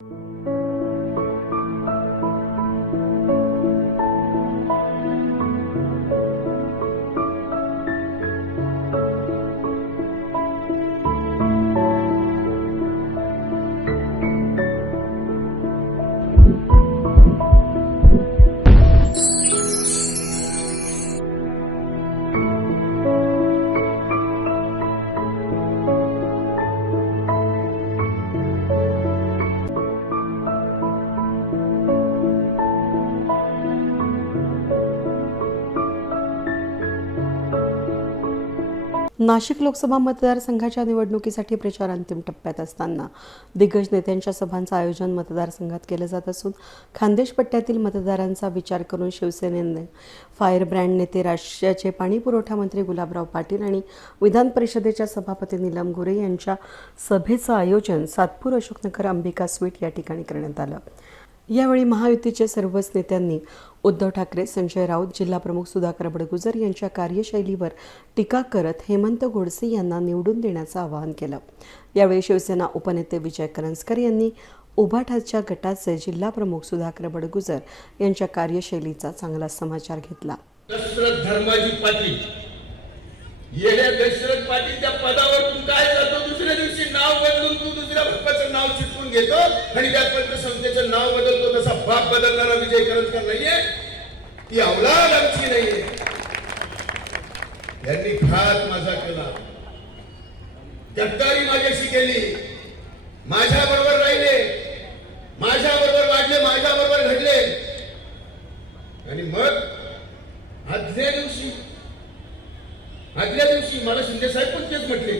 you Nashik Lok Sabha मतदारसंघाच्या निवडणुकीसाठी प्रचार अंतिम टप्प्यात असताना दिग्गज नेत्यांच्या सभांचं आयोजन मतदारसंघात केलं जात असून खानदेश पट्ट्यातील मतदारांचा विचार करून शिवसेनेने फायर ब्रँड नेते राष्ट्राचे पाणी पुरवठा मंत्री गुलाबराव पाटील आणि विधान परिषदेच्या सभापती नीलम गोरे यांच्या सभेचं आयोजन सातपूर अशोकनगर अंबिका स्वीट या ठिकाणी करण्यात आलं. यावेळी महायुतीच्या सर्वच नेत्यांनी उद्धव ठाकरे संजय राऊत जिल्हाप्रमुख सुधाकर बडगुजर यांच्या कार्यशैलीवर टीका करत हेमंत गोडसे यांना निवडून देण्याचं आवाहन केलं. यावेळी शिवसेना उपनेते विजय करंजकर यांनी उभाठाच्या गटाचे जिल्हाप्रमुख सुधाकर बडगुजर यांच्या कार्यशैलीचा चांगला समाचार घेतला. दशरथ धर्माजी पाटील. दशरथ पाटील त्या काय जातो? दुसऱ्या दिवशी नाव बदलून तू दुसऱ्या नाव चिटकून घेतो आणि त्या पतसंस्थेचं नाव बदलतो तसा बाप बदलणारा विजय करंजकर नाहीये? ती अवलाद आमची नाहीये. यांनी घात माझा केला. गद्दारी माझ्याशी केली. माझ्या बरोबर राहिले. माझ्या बरोबर वाढले माझ्या बरोबर घडले. आणि मग आदल्या दिवशी आदल्या दिवशी मला शिंदे साहेब पण तेच म्हटले?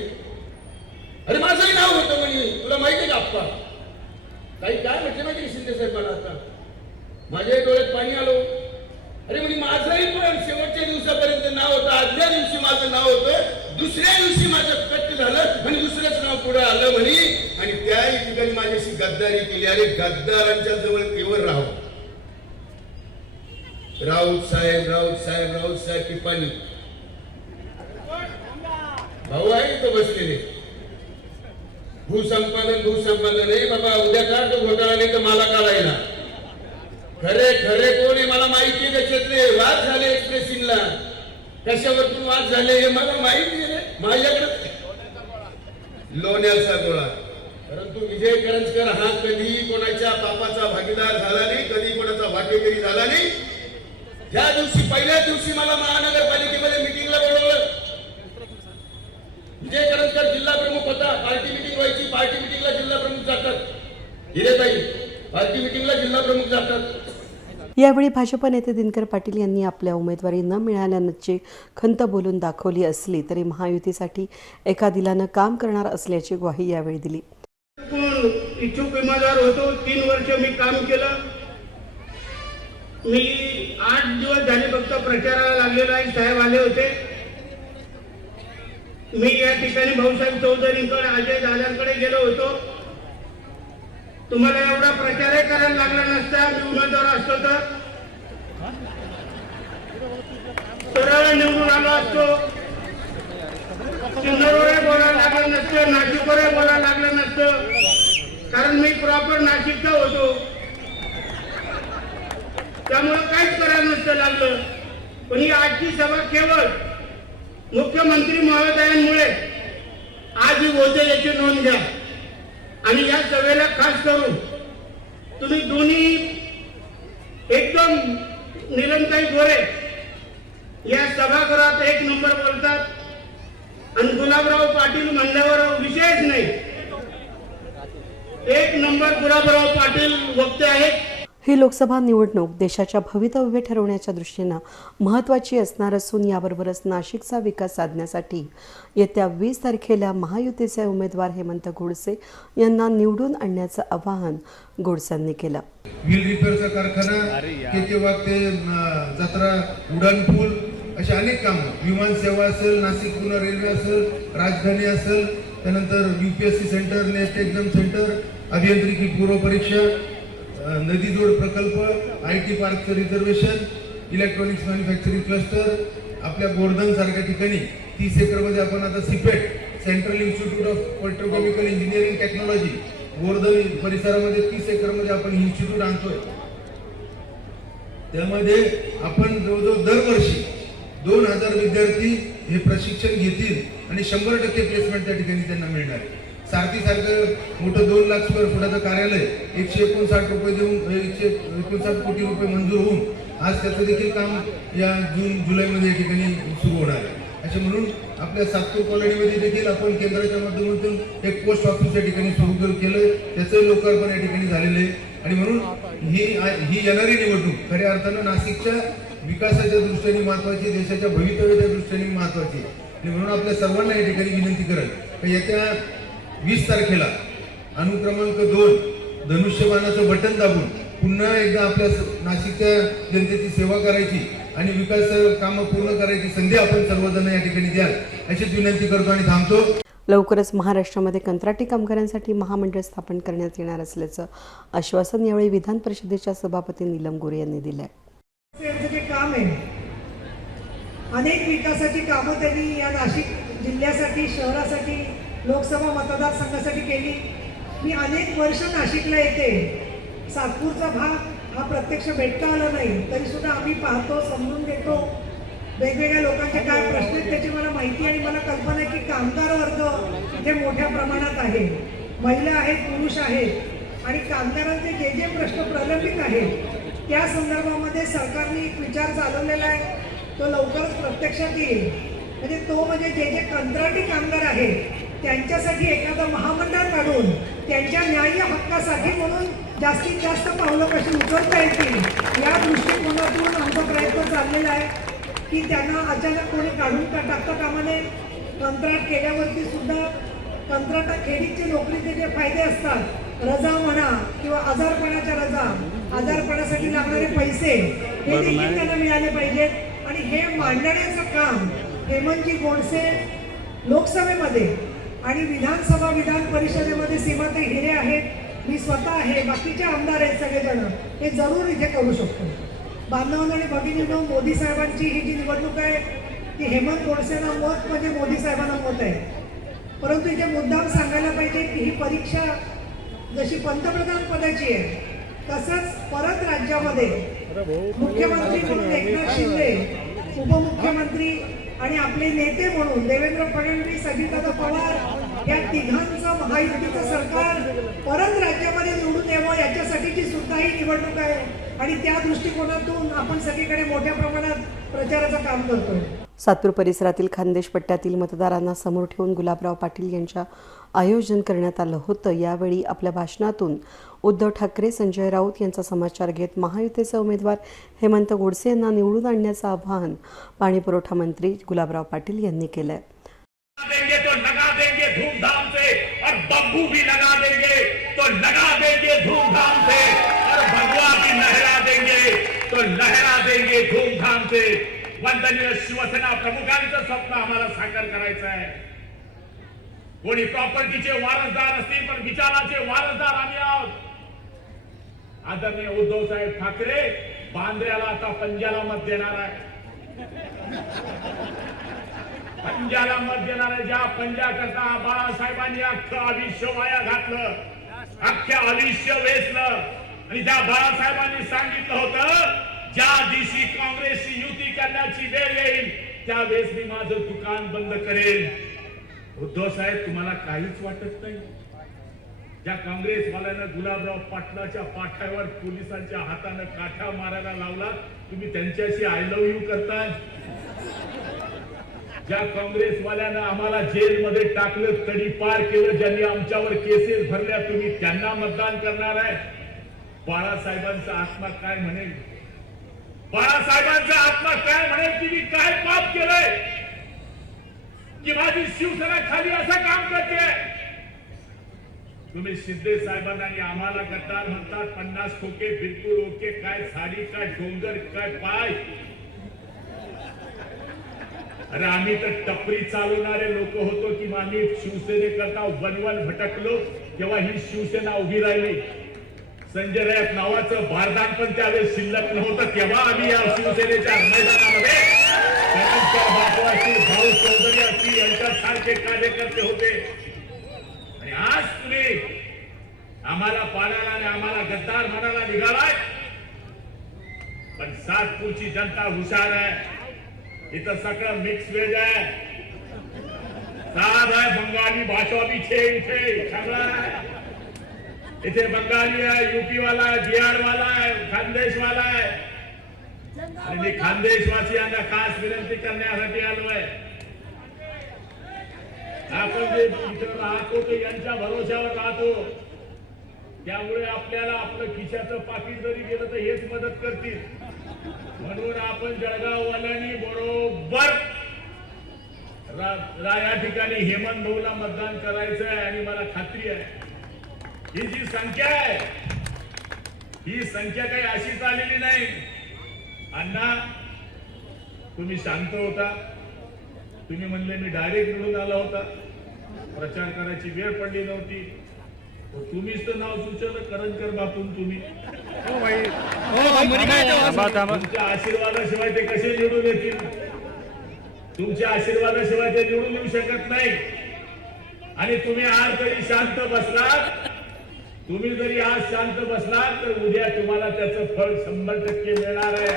अरे माझंही नाव होतं म्हणजे तुला माहिती आहे का आप्पा? काही काय म्हटले माहिती का शिंदे साहेब मला आता? माझ्या डोळ्यात पाणी आलो. अरे म्हणे माझंही पण शेवटच्या दिवसापर्यंत नाव होतं. आदल्या दिवशी माझं नाव होतं. दुसऱ्या दिवशी माझं कट झालं आणि दुसऱ्याच नाव पुढे आलं म्हणे. आणि त्याही ठिकाणी माझ्याशी गद्दारी केली. अरे गद्दारांच्या जवळ केवळ राहू. राऊत साहेब राऊत साहेब राऊत साहेब पिपाणी भाऊ आहे तो बसलेले. भूसंपादन भूसंपादन. हे बाबा उद्या का तो घोटाळा नाही तर मला काढायला? खरे खरे कोण आहे मला माहिती आहे त्याच्यातले वाद झाले एक्सप्रेसिंगला कशावरतून वाद झाले हे मला माहिती आहे रे. माझ्याकडे लोण्याचा गोळा. परंतु विजय करंजकर हा कधी कोणाच्या पापाचा भागीदार झाला नाही कधी कोणाचा भाग्यगिरी झाला नाही. ज्या दिवशी पहिल्या दिवशी मला महानगरपालिकेमध्ये विजय करंजकर जिल्हा प्रमुख होता. पार्टी मिटिंग व्हायची. पार्टी मिटिंगला जिल्हा प्रमुख जातात. हिरेताई पार्टी मिटिंगला जिल्हा प्रमुख जातात. यावेळी भाजप नेते दिनकर पाटील यांनी आपल्या उमेदवारी न मिळाल्याची खंत बोलून दाखवली असली तरी महायुतीसाठी एका दिलानं काम करणार असल्याची ग्वाही यावेळी दिली. इच्छुक उमेदवार होतो. तीन वर्ष मी काम केलं. मी आठ दिवस झाले फक्त प्रचाराला लागलेलो आहे. साहेब आले होते. मी या ठिकाणी भाऊसाहेब चौधरींकडे अजय दादांकडे गेलो होतो. तुम्हाला एवढा प्रचारही करायला लागला नसता मी उमेदवार असतो तर. सरळ निवडून आलो असतो. सिन्नरवरही बोलायला लागलं नसतं नाशिकवरही बोलायला लागलं नसतं. कारण मी प्रॉपर नाशिकचा होतो. त्यामुळं काहीच करायला नसतं लागलं. पण ही आजची सभा केवळ मुख्यमंत्री महोदयांमुळे आज ही होते याची नोंद घ्या. आणि या सभेला खास करून तुम्ही दोन्ही एकदम निलमताई गोरे या सभागृहात एक नंबर बोलतात आणि गुलाबराव पाटील म्हणल्यावर विषयच नाही. एक नंबर गुलाबराव पाटील वक्ते आहेत. ही लोकसभा निवडणूक देशाच्या भवितव्य ठरवण्याच्या दृष्टीनं महत्त्वाची असणार असून याबरोबरच नाशिकचा विकास साधण्यासाठी येत्या वीस तारखेला महायुतीचे उमेदवार हेमंत गोडसे यांना निवडून आणण्याचं आवाहन गोडसेंनी केलं. व्हील रिपेअरचा कारखाना तेव्हा ते जत्रा उडान पूल असे अनेक कामं. विमान सेवा असेल नाशिक पुणे रेल्वे असेल राजधानी असेल त्यानंतर UPSC centre NEST exam centre अभियांत्रिकी पूर्व परीक्षा नदीजोड प्रकल्प आय टी पार्कचं रिझर्वेशन इलेक्ट्रॉनिक्स मॅन्युफॅक्चरिंग क्लस्टर आपल्या गोर्धन सारख्या ठिकाणी तीस एकरमध्ये आपण आता CIPET central institute of petrochemical engineering technology Bordhan परिसरामध्ये तीस एकरमध्ये आपण इन्स्टिट्यूट आणतोय. त्यामध्ये आपण जवळजवळ दरवर्षी दोन हजार विद्यार्थी हे प्रशिक्षण घेतील आणि शंभर टक्के प्लेसमेंट त्या ठिकाणी त्यांना मिळणार आहे. सारथी सारखं मोठं दोन लाख स्क्वेअर फुटाचं कार्यालय एकशे एकोणसाठ रुपये देऊन एकशे एकोणसाठ कोटी रुपये मंजूर होऊन आज त्याचं देखील काम या जून जुलैमध्ये या ठिकाणी सुरू होणार आहे. असे म्हणून आपल्या सातपूर कॉलनीमध्ये देखील आपण केंद्राच्या माध्यमातून एक पोस्ट ऑफिस या ठिकाणी सुरू केलं- केलं त्याचं लोकार्पण या ठिकाणी झालेलं आहे. आणि म्हणून ही ही येणारी निवडणूक खऱ्या अर्थानं नाशिकच्या विकासाच्या दृष्टीने महत्वाची देशाच्या भवितव्याच्या दृष्टीने महत्वाची आणि म्हणून आपल्या सर्वांना या ठिकाणी विनंती करेल. येत्या वीस तारखेला अनुक्रमांक दोन धनुष्यबाणाचं बटन दाबून पुन्हा एकदा आपल्या नाशिकच्या जनतेची सेवा करायची आणि विकास कामं पूर्ण करायची संधी आपण सर्वजण या ठिकाणी द्याल अशीच विनंती करतो आणि थांबतो. लवकरच महाराष्ट्रामध्ये कंत्राटी कामगारांसाठी महामंडळ स्थापन करण्यात येणार असल्याचं आश्वासन यावेळी विधान परिषदेच्या सभापती नीलम गोरे यांनी दिलं काम आहे अनेक विकासाची कामं त्यांनी या नाशिक जिल्ह्यासाठी शहरासाठी लोकसभा मतदारसंघासाठी केली. मी अनेक वर्ष नाशिकला येते. सातपूरचा भाग हा प्रत्यक्ष भेटता आला नाही. तरी सुद्धा आम्ही पाहतो समजून घेतो. वेगवेगळ्या लोकांचे काय प्रश्न आहेत त्याची मला माहिती आणि मला कल्पना आहे की कामगार वर्ग इथे मोठ्या प्रमाणात आहे. महिला आहेत पुरुष आहेत. आणि कामगारांचे जे जे प्रश्न प्रलंबित आहेत त्या संदर्भामध्ये सरकारने एक विचार चालवलेला आहे. तो लवकरच प्रत्यक्षात येईल. म्हणजे तो म्हणजे जे जे कंत्राटी कामगार आहेत त्यांच्यासाठी एखादं महामंडळ काढून त्यांच्या न्याय्य हक्कासाठी म्हणून जास्तीत जास्त पावलं कशी उचलता येतील या दृष्टिकोनातून आमचा प्रयत्न चाललेला आहे की त्यांना अचानक कोणी काढून का टाकता कामा नये कंत्राट केल्यावरती सुद्धा कंत्राटाखेरीजचे नोकरीचे जे फायदे असतात रजा म्हणा किंवा आजारपणाच्या रजा आजारपणासाठी लागणारे पैसे हे देखील त्यांना मिळाले पाहिजेत. आणि हे मांडण्याचं काम हेमंतजी गोडसे लोकसभेमध्ये आणि विधानसभा विधान परिषदेमध्ये सीमाते हिरे आहेत. मी स्वतः आहे. बाकीचे आमदार आहेत सगळेजण. हे जरूर इथे करू शकतो. बांधवांना आणि भगिनीनो मोदी साहेबांची ही जी निवडणूक आहे ती हेमंत गोडसेंना मत म्हणजे मोदी साहेबांना मत आहे. परंतु इथे मुद्दाम सांगायला पाहिजे की ही परीक्षा जशी पंतप्रधान पदाची आहे तसंच परत राज्यामध्ये मुख्यमंत्री म्हणून एकनाथ शिंदे उपमुख्यमंत्री आणि आपले नेते म्हणून देवेंद्र फडणवीस अजितदादा पवार या तिघांचं महायुतीचं सरकार परत राज्यामध्ये निवडून यावं याच्यासाठीची सुद्धा ही निवडणूक आहे. आणि त्या दृष्टिकोनातून आपण सगळीकडे मोठ्या प्रमाणात प्रचाराचं काम करतोय. सातपूर परिसरातील खानदेश पट्ट्यातील मतदारांना समोर ठेवून गुलाबराव पाटील यांच्या आयोजन करण्यात आलं होतं. यावेळी आपल्या भाषणातून उद्धव ठाकरे संजय राऊत यांचा समाचार घेत महायुतीचे उमेदवार हेमंत गोडसे यांना निवडून आणण्याचं आवाहन पाणीपुरवठा मंत्री गुलाबराव पाटील यांनी केलं आहे तो लहरा देंगे धूमधाम से। वंदनीय शिवसेना प्रमुखांचं स्वप्न आम्हाला साकार करायचं आहे. कोणी प्रॉपर्टीचे वारसदार असतील पण विचाराचे वारसदार आम्ही आहोत. आदरणीय उद्धव साहेब ठाकरे बांद्र्याला आता पंजाला मत देणार आहे. पंजाला मत देणार आहे ज्या पंजा करता बाळासाहेबांनी अख्खं आयुष्य वाया घातलं अख्ख्या आयुष्य वेचलं. आणि त्या बाळासाहेबांनी सांगितलं होतं ज्या दिवशी काँग्रेसची युती करण्याची वेळ येईल त्यावेळेस मी माझं दुकान बंद करेन. उद्धव साहेब तुम्हाला काहीच वाटत नाही? ज्या काँग्रेसवाल्यानं गुलाबराव पाटलाच्या पाठ्यावर पोलिसांच्या हातानं काठ्या मारायला लावला तुम्ही त्यांच्याशी आय लव्ह यू करताय? ज्या काँग्रेसवाल्यानं आम्हाला जेलमध्ये टाकलं तडी पार केलं ज्यांनी आमच्यावर केसेस भरल्या तुम्ही त्यांना मतदान करणार आहे. बाळासाहेबांचा आत्मा काय म्हणेल? बाळासाहेबांचा आत्मा काय म्हणेल की मी काय पाप केलंय? की माझी शिवसेना खाली असं काम करते? तुम्ही शिंदे साहेबांना आणि आम्हाला गद्दार म्हणतात पन्नास खोके बिलकुल ओके काय साडी काय डोंगर काय पाय? अरे आम्ही तर टपरी चालवणारे लोक होतो की आम्ही शिवसेनेकरता वनवन भटकलो तेव्हा ही शिवसेना उभी राहिली. संजय रायत नावाचं भारदान पण त्यावेळेस शिल्लक नव्हतं. तेव्हा आम्ही या शिवसेनेच्या मैदानामध्ये भाऊ चौधरी असतील यांच्यासारखे कार्यकर्ते होते. आणि आज तुम्ही आम्हाला पाडायला आणि आम्हाला गद्दार म्हणायला निघालाय. पण सातपूरची जनता हुशार आहे. इथं सगळं मिक्स वेज आहे. साध आहे बंगाली भाषा भी छे इथे सगळं आहे. इथे बंगाली आहे युपी वाला आहे बिहार वाला आहे खानदेश वाला आहे. आणि मी खानदेशवासियांना खास विनंती करण्यासाठी आलो आहे आपण जे राहतो ते यांच्या भरोश्यावर राहतो. त्यामुळे आपल्याला आपलं खिशाचं पाकिट जरी गेलं तर हेच मदत करतील. म्हणून आपण जळगाववाल्यांनी बरोबर रा- रा- या ठिकाणी हेमंत भाऊला मतदान करायचं आहे आणि मला खात्री आहे. ही जी संख्या आहे ही संख्या काही अशीच आलेली नाही. अण्णा तुम्ही शांत होता. तुम्ही म्हणले मी डायरेक्ट निवडून आला होता. प्रचार करायची वेळ पडली नव्हती. तर तुम्हीच तर नाव सुचवलं करंजकर बापून तुम्ही. तुमच्या आशीर्वादाशिवाय ते कसे निवडून येतील? तुमच्या आशीर्वादाशिवाय ते निवडून येऊ शकत नाही. आणि तुम्ही आज जरी शांत बसलात. तुम्ही जरी आज शांत बसलात तर उद्या तुम्हाला त्याचं फळ शंभर टक्के मिळणार आहे.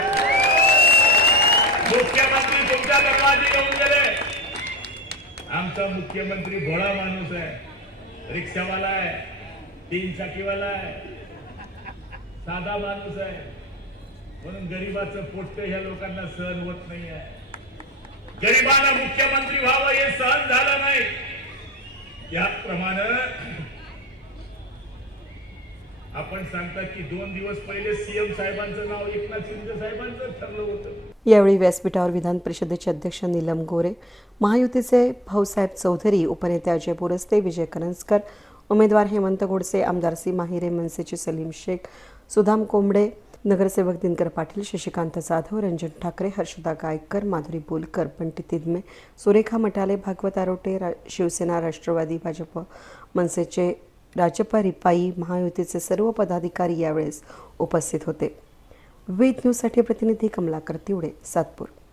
मुख्यमंत्री तुमच्या दरवाजी येऊन गेले. आमचा मुख्यमंत्री भोळा माणूस आहे. रिक्षावाला आहे. तीन चाकीवाला आहे. साधा माणूस आहे. म्हणून गरीबाचं पोट ह्या लोकांना सहन होत नाही आहे. गरिबाला मुख्यमंत्री व्हावं हे सहन झालं नाही. त्याचप्रमाणे आपण सांगतात की दोन दिवस पहिले सीएम साहेबांचं नाव एकनाथ शिंदे साहेबांचं ठरलं होतं. यावेळी व्यासपीठावर विधान परिषदेचे अध्यक्ष नीलम गोरे महायुतीचे भाऊसाहेब चौधरी उपनेते अजय बोरस्ते विजय करंजकर उमेदवार हेमंत गोडसे आमदार सी माहिरे मनसेचे सलीम शेख सुधाम कोंबडे नगरसेवक दिनकर पाटील शशिकांत जाधव रंजन ठाकरे हर्षदा गायकर माधुरी बोलकर पंटी तिदमे सुरेखा मटाले भागवत आरोटे रा शिवसेना राष्ट्रवादी भाजप मनसेचे राजप्पा रिपाई महायुतीचे सर्व पदाधिकारी यावेळेस उपस्थित होते. वेद न्यूजसाठी प्रतिनिधी कमलाकर तिवडे सातपूर.